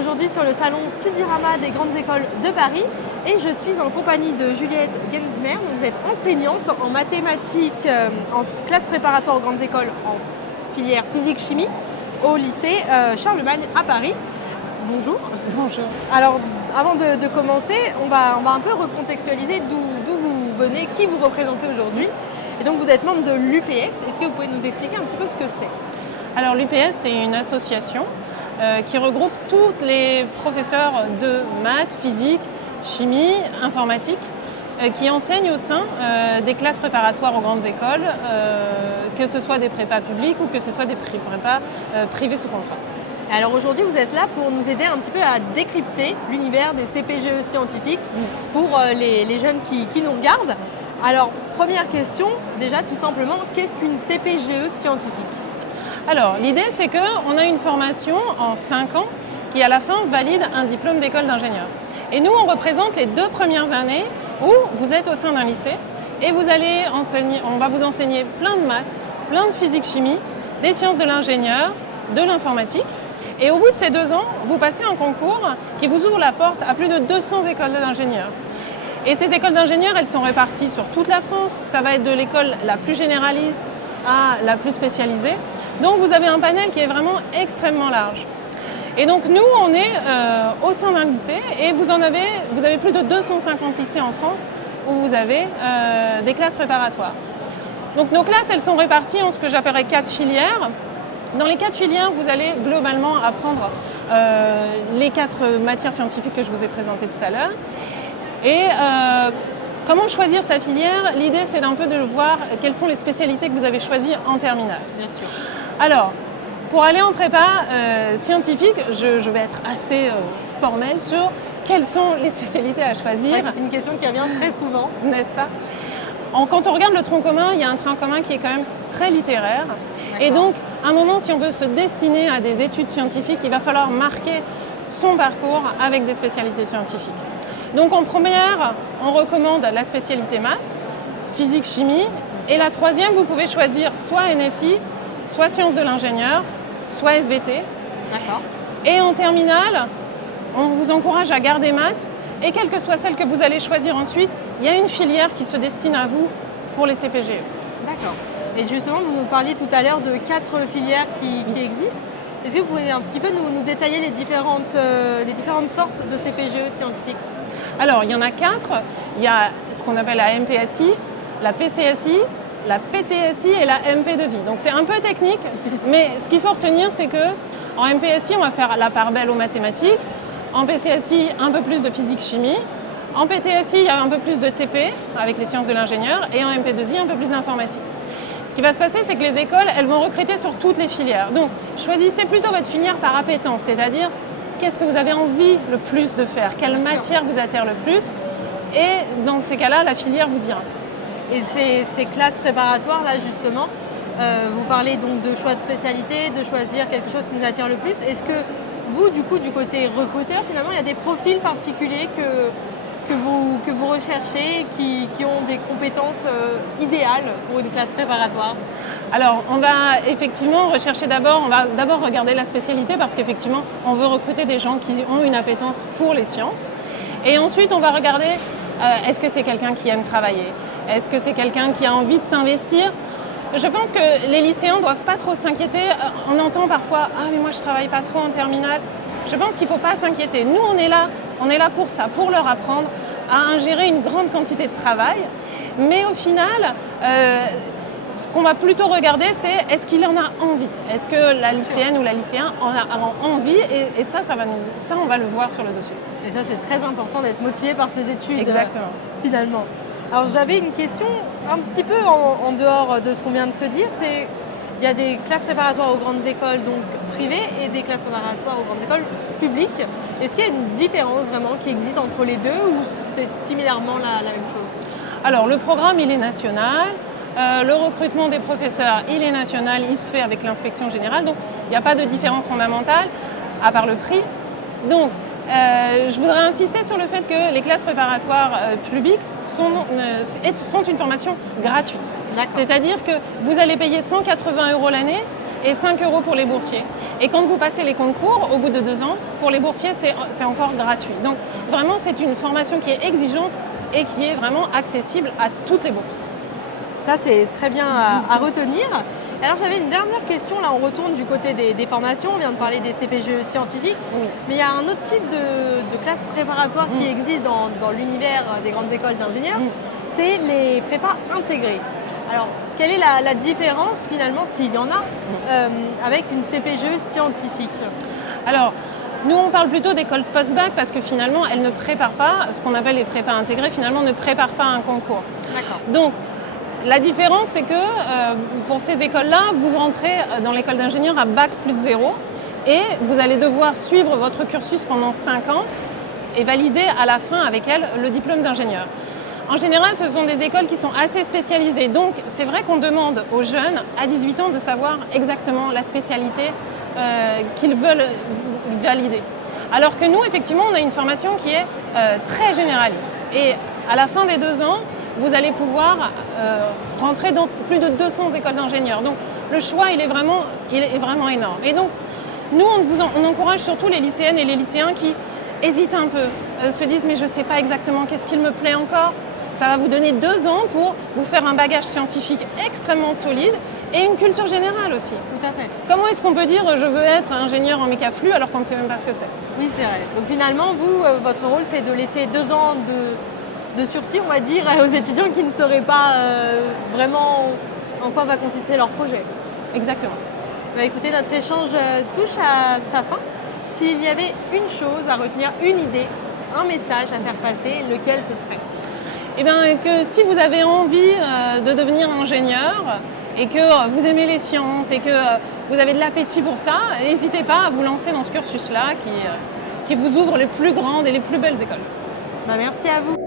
aujourd'hui sur le salon Studirama des grandes écoles de Paris et je suis en compagnie de Juliette Gensmer. Vous êtes enseignante en mathématiques en classe préparatoire aux grandes écoles en filière physique-chimie au lycée Charlemagne à Paris. Bonjour. Bonjour. Alors, avant de commencer, on va un peu recontextualiser d'où vous venez, qui vous représentez aujourd'hui. Et donc, vous êtes membre de l'UPS. Est-ce que vous pouvez nous expliquer un petit peu ce que c'est ? Alors l'UPS, c'est une association qui regroupe tous les professeurs de maths, physique, chimie, informatique, qui enseignent au sein des classes préparatoires aux grandes écoles, que ce soit des prépas publics ou que ce soit des prépas privés sous contrat. Alors aujourd'hui, vous êtes là pour nous aider un petit peu à décrypter l'univers des CPGE scientifiques pour les jeunes qui nous regardent. Alors, première question, déjà tout simplement, qu'est-ce qu'une CPGE scientifique ? Alors, l'idée, c'est qu'on a une formation en 5 ans qui, à la fin, valide un diplôme d'école d'ingénieur. Et nous, on représente les 2 premières années où vous êtes au sein d'un lycée et on va vous enseigner plein de maths, plein de physique-chimie, des sciences de l'ingénieur, de l'informatique. Et au bout de ces 2 ans, vous passez un concours qui vous ouvre la porte à plus de 200 écoles d'ingénieurs. Et ces écoles d'ingénieurs, elles sont réparties sur toute la France. Ça va être de l'école la plus généraliste à la plus spécialisée. Donc vous avez un panel qui est vraiment extrêmement large. Et donc nous, on est au sein d'un lycée et vous avez plus de 250 lycées en France où vous avez des classes préparatoires. Donc nos classes, elles sont réparties en ce que j'appellerais 4 filières. Dans les 4 filières, vous allez globalement apprendre les 4 matières scientifiques que je vous ai présentées tout à l'heure. Et comment choisir sa filière ? L'idée, c'est d'un peu de voir quelles sont les spécialités que vous avez choisies en terminale. Bien sûr. Alors, pour aller en prépa scientifique, je vais être assez formelle sur quelles sont les spécialités à choisir. Ouais, c'est une question qui revient très souvent. N'est-ce pas ? Quand on regarde le tronc commun, il y a un tronc commun qui est quand même très littéraire. Et donc, à un moment, si on veut se destiner à des études scientifiques, il va falloir marquer son parcours avec des spécialités scientifiques. Donc en première, on recommande la spécialité maths, physique, chimie. Et la troisième, vous pouvez choisir soit NSI, soit sciences de l'ingénieur, soit SVT. D'accord. Et en terminale, on vous encourage à garder maths. Et quelle que soit celle que vous allez choisir ensuite, il y a une filière qui se destine à vous pour les CPGE. D'accord. Et justement, vous nous parliez tout à l'heure de 4 filières qui existent. Est-ce que vous pouvez un petit peu nous détailler les différentes sortes de CPGE scientifiques ? Alors, il y en a 4. Il y a ce qu'on appelle la MPSI, la PCSI, la PTSI et la MP2I. Donc, c'est un peu technique, mais ce qu'il faut retenir, c'est qu'en MPSI, on va faire la part belle aux mathématiques. En PCSI, un peu plus de physique-chimie. En PTSI, il y a un peu plus de TP, avec les sciences de l'ingénieur. Et en MP2I, un peu plus d'informatique. Ce qui va se passer, c'est que les écoles, elles vont recruter sur toutes les filières. Donc, choisissez plutôt votre filière par appétence, c'est-à-dire qu'est-ce que vous avez envie le plus de faire, quelle matière vous attire le plus. Et dans ces cas-là, la filière vous dira. Et ces classes préparatoires, là, justement, vous parlez donc de choix de spécialité, de choisir quelque chose qui nous attire le plus. Est-ce que vous, du coup, du côté recruteur, finalement, il y a des profils particuliers que vous recherchez, qui ont des compétences idéales pour une classe préparatoire ? Alors, on va effectivement rechercher on va d'abord regarder la spécialité parce qu'effectivement, on veut recruter des gens qui ont une appétence pour les sciences. Et ensuite, on va regarder, est-ce que c'est quelqu'un qui aime travailler ? Est-ce que c'est quelqu'un qui a envie de s'investir ? Je pense que les lycéens ne doivent pas trop s'inquiéter. On entend parfois « Ah, mais moi, je ne travaille pas trop en terminale ». Je pense qu'il ne faut pas s'inquiéter. Nous, on est là pour ça, pour leur apprendre à ingérer une grande quantité de travail. Mais au final, ce qu'on va plutôt regarder, c'est est-ce qu'il en a envie ? Est-ce que la lycéenne ou la lycéen en a envie ? Et ça, on va le voir sur le dossier. Et ça, c'est très important d'être motivé par ces études. Exactement. Finalement. Alors, j'avais une question un petit peu en dehors de ce qu'on vient de se dire. Il y a des classes préparatoires aux grandes écoles donc privées et des classes préparatoires aux grandes écoles publiques. Est-ce qu'il y a une différence vraiment qui existe entre les deux ou c'est similairement la même chose ? Alors, le programme, il est national. Le recrutement des professeurs, il est national, il se fait avec l'inspection générale, donc il n'y a pas de différence fondamentale, à part le prix. Donc, je voudrais insister sur le fait que les classes préparatoires publiques sont une formation gratuite. C'est-à-dire que vous allez payer 180 € l'année et 5 € pour les boursiers. Et quand vous passez les concours, au bout de 2 ans, pour les boursiers, c'est encore gratuit. Donc vraiment, c'est une formation qui est exigeante et qui est vraiment accessible à toutes les bourses. Ça, c'est très bien à retenir. Alors, j'avais une dernière question. Là, on retourne du côté des formations. On vient de parler des CPGE scientifiques. Oui. Mais il y a un autre type de classe préparatoire qui existe dans l'univers des grandes écoles d'ingénieurs. C'est les prépas intégrés. Alors, quelle est la différence, finalement, s'il y en a, avec une CPGE scientifique? Alors, nous, on parle plutôt d'école post-bac parce que finalement, elles ne préparent pas, ce qu'on appelle les prépas intégrés, finalement, ne préparent pas un concours. D'accord. Donc, la différence, c'est que pour ces écoles-là, vous rentrez dans l'école d'ingénieur à bac plus 0 et vous allez devoir suivre votre cursus pendant 5 ans et valider à la fin avec elles le diplôme d'ingénieur. En général, ce sont des écoles qui sont assez spécialisées. Donc, c'est vrai qu'on demande aux jeunes à 18 ans de savoir exactement la spécialité qu'ils veulent valider. Alors que nous, effectivement, on a une formation qui est très généraliste. Et à la fin des 2 ans, vous allez pouvoir rentrer dans plus de 200 écoles d'ingénieurs. Donc le choix, il est vraiment énorme. Et donc, nous, on encourage surtout les lycéennes et les lycéens qui hésitent un peu, se disent « mais je ne sais pas exactement qu'est-ce qu'il me plaît encore ». Ça va vous donner 2 ans pour vous faire un bagage scientifique extrêmement solide et une culture générale aussi. Tout à fait. Comment est-ce qu'on peut dire « je veux être ingénieur en mécaflux » alors qu'on ne sait même pas ce que c'est? Oui, c'est vrai. Donc finalement, vous, votre rôle, c'est de laisser 2 ans de sursis, on va dire, aux étudiants qui ne sauraient pas vraiment en quoi va consister leur projet. Exactement. Bah, écoutez, notre échange touche à sa fin. S'il y avait une chose à retenir, une idée, un message à faire passer, lequel ce serait? Eh bien, que si vous avez envie de devenir ingénieur et que vous aimez les sciences et que vous avez de l'appétit pour ça, n'hésitez pas à vous lancer dans ce cursus-là qui vous ouvre les plus grandes et les plus belles écoles. Bah, merci à vous.